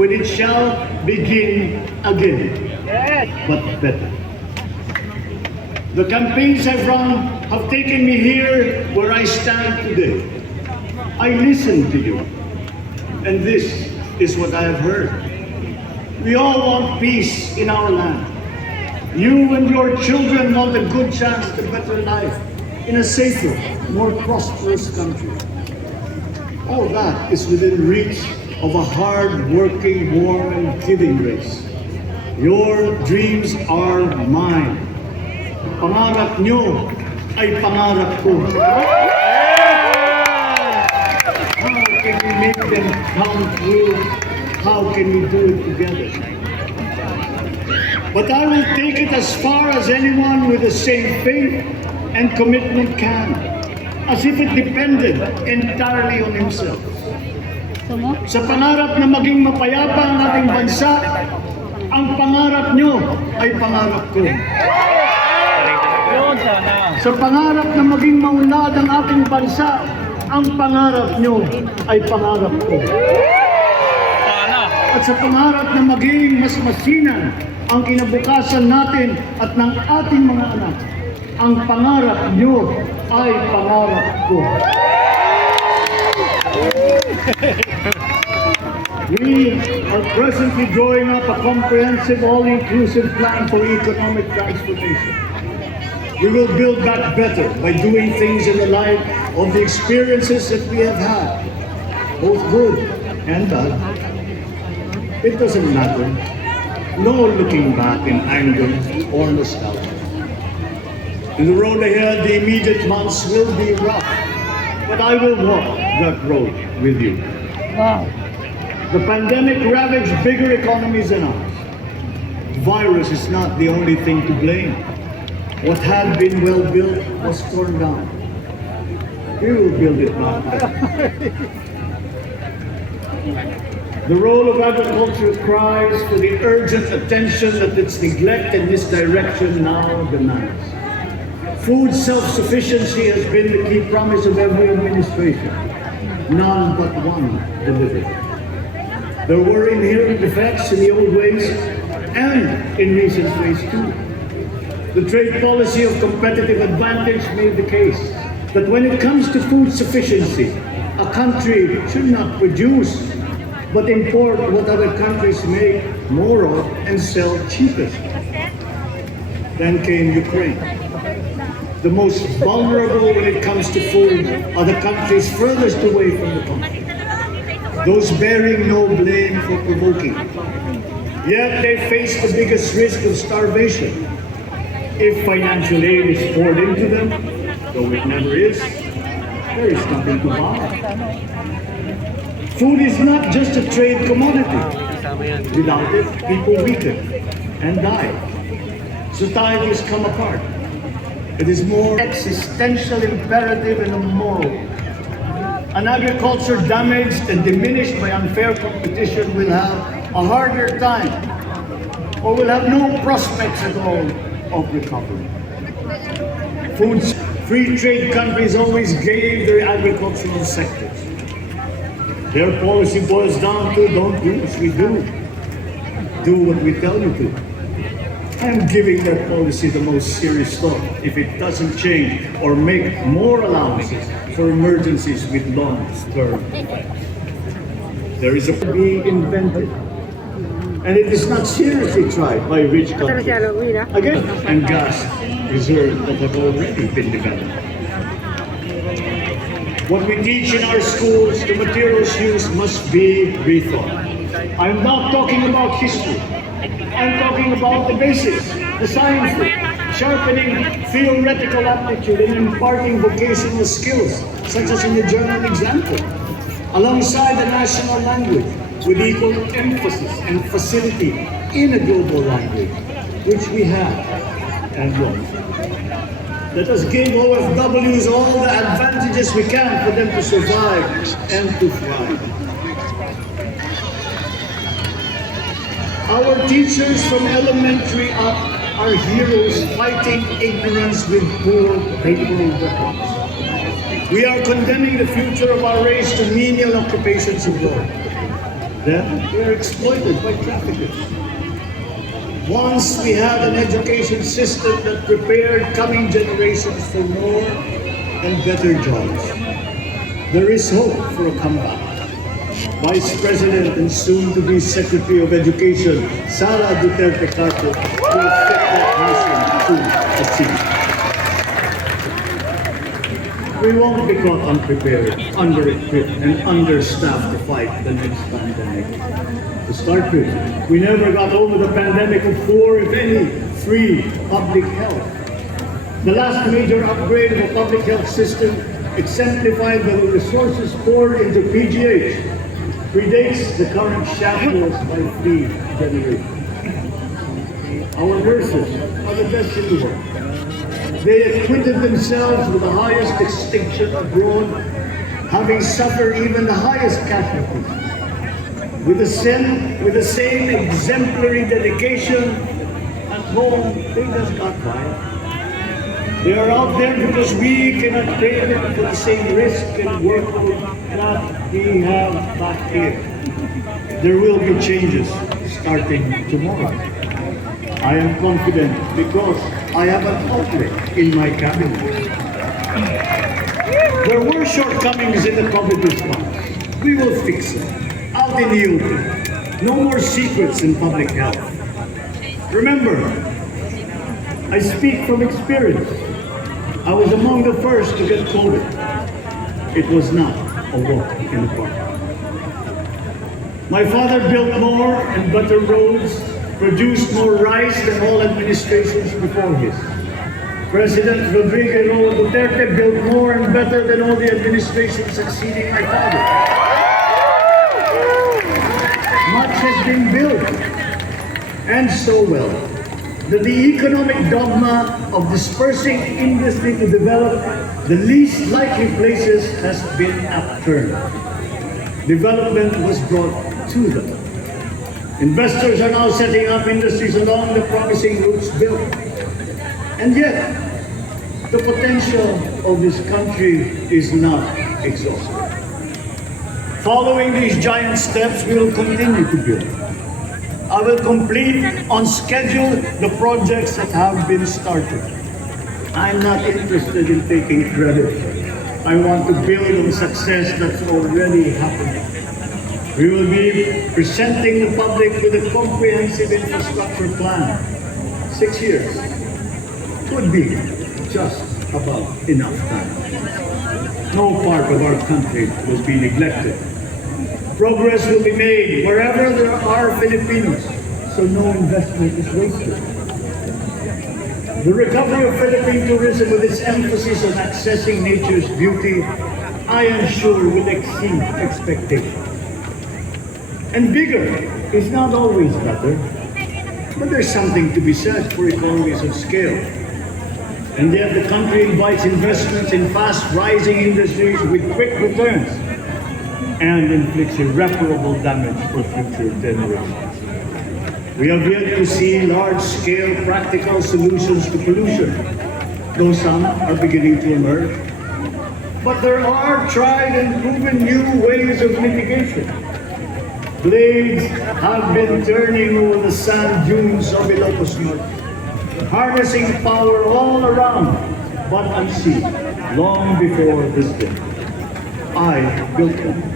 when it shall begin again, but better. The campaigns I've run have taken me here where I stand today. I listened to you, and this is what I have heard. We all want peace in our land. You and your children want a good chance at a better life in a safer, more prosperous country. All that is within reach of a hard-working, warm, and giving race. Your dreams are mine. Pangarap nyo ay pangarap ko. How can we make them come true? How can we do it together? But I will take it as far as anyone with the same faith and commitment can, as if it depended entirely on himself. Sa pangarap na maging mapayapa ang ating bansa, ang pangarap nyo ay pangarap ko. Sa pangarap na maging maunlad ang ating bansa, ang pangarap nyo ay pangarap ko. At sa pangarap na maging mas masinan ang kinabukasan natin at ng ating mga anak, ang pangarap nyo ay pangarap ko. We are presently drawing up a comprehensive, all-inclusive plan for economic transformation. We will build back better by doing things in the light of the experiences that we have had, both good and bad. It doesn't matter. No looking back in anger or nostalgia. In the road ahead, the immediate months will be rough, but I will walk that road with you. Wow. The pandemic ravaged bigger economies than ours. The virus is not the only thing to blame. What had been well built was torn down. We will build it back better. The role of agriculture cries for the urgent attention that its neglect and misdirection now demands. Food self-sufficiency has been the key promise of every administration. None but one delivered. There were inherent defects in the old ways and in recent ways too. The trade policy of competitive advantage made the case that when it comes to food sufficiency, a country should not produce but import what other countries make more of and sell cheapest. Then came Ukraine. The most vulnerable when it comes to food are the countries furthest away from the conflict, those bearing no blame for provoking. Yet they face the biggest risk of starvation. If financial aid is poured into them, though it never is, there is nothing to buy. Food is not just a trade commodity. Without it, people weaken and die. Societies come apart. It is more existential imperative and moral. An agriculture damaged and diminished by unfair competition will have a harder time or will have no prospects at all of recovery. Free trade countries always gave their agricultural sectors. Their policy boils down to don't do as we do. Do what we tell you to. I'm giving that policy the most serious thought if it doesn't change or make more allowances for emergencies with long term. There is a being invented. And it is not seriously tried by rich countries. Again, and gas reserves that have already been developed. What we teach in our schools, the materials used must be rethought. I'm not talking about history. I'm talking about the basics, the sciences, sharpening theoretical aptitude and imparting vocational skills, such as in the German example, alongside the national language, with equal emphasis and facility in a global language, which we have and want. Let us give OFWs all the advantages we can for them to survive and to thrive. Our teachers from elementary up are heroes fighting ignorance with poor paper weapons. We are condemning the future of our race to menial occupations of law. Then they are exploited by traffickers. Once we had an education system that prepared coming generations for more and better jobs, there is hope for a comeback. Vice President and soon-to-be Secretary of Education, Sara Duterte Carter, will fit that mission to achieve. We won't be caught unprepared, under-equipped, and understaffed to fight the next pandemic. To start with, we never got over the pandemic of poor, if any, free public health. The last major upgrade of a public health system, exemplified by the resources poured into PGH, predates the current shambles by 3 generations. Our nurses are the best in the world. They acquitted themselves with the highest distinction abroad, having suffered even the highest casualties. With the same exemplary dedication at home, they just got by. They are out there because we cannot pay them for the same risk and workload that we have back here. There will be changes starting tomorrow. I am confident because I have an outlet in my cabinet. There were shortcomings in the COVID response. We will fix it. Out in the open. No more secrets in public health. Remember, I speak from experience. I was among the first to get COVID. It was not a walk in the park. My father built more and better roads, produced more rice than all administrations before his. President Rodrigo Duterte built more and better than all the administrations succeeding my father. Much has been built, and so well, that the economic dogma of dispersing industry to develop the least likely places has been upturned. Development was brought to them. Investors are now setting up industries along the promising routes built. And yet, the potential of this country is not exhausted. Following these giant steps, we will continue to build. I will complete on schedule the projects that have been started. I'm not interested in taking credit. I want to build on success that's already happening. We will be presenting the public with a comprehensive infrastructure plan. 6 years could be just about enough time. No part of our country will be neglected. Progress will be made wherever there are Filipinos, so no investment is wasted. The recovery of Philippine tourism with its emphasis on accessing nature's beauty, I am sure will exceed expectations. And bigger is not always better, but there's something to be said for economies of scale. And yet the country invites investments in fast-rising industries with quick returns and inflicts irreparable damage for future generations. We have yet to see large-scale practical solutions to pollution, though some are beginning to emerge. But there are tried and proven new ways of mitigation. Blades have been turning over the sand dunes of Ilocos Norte, harnessing power all around, but unseen, long before this day. I built them.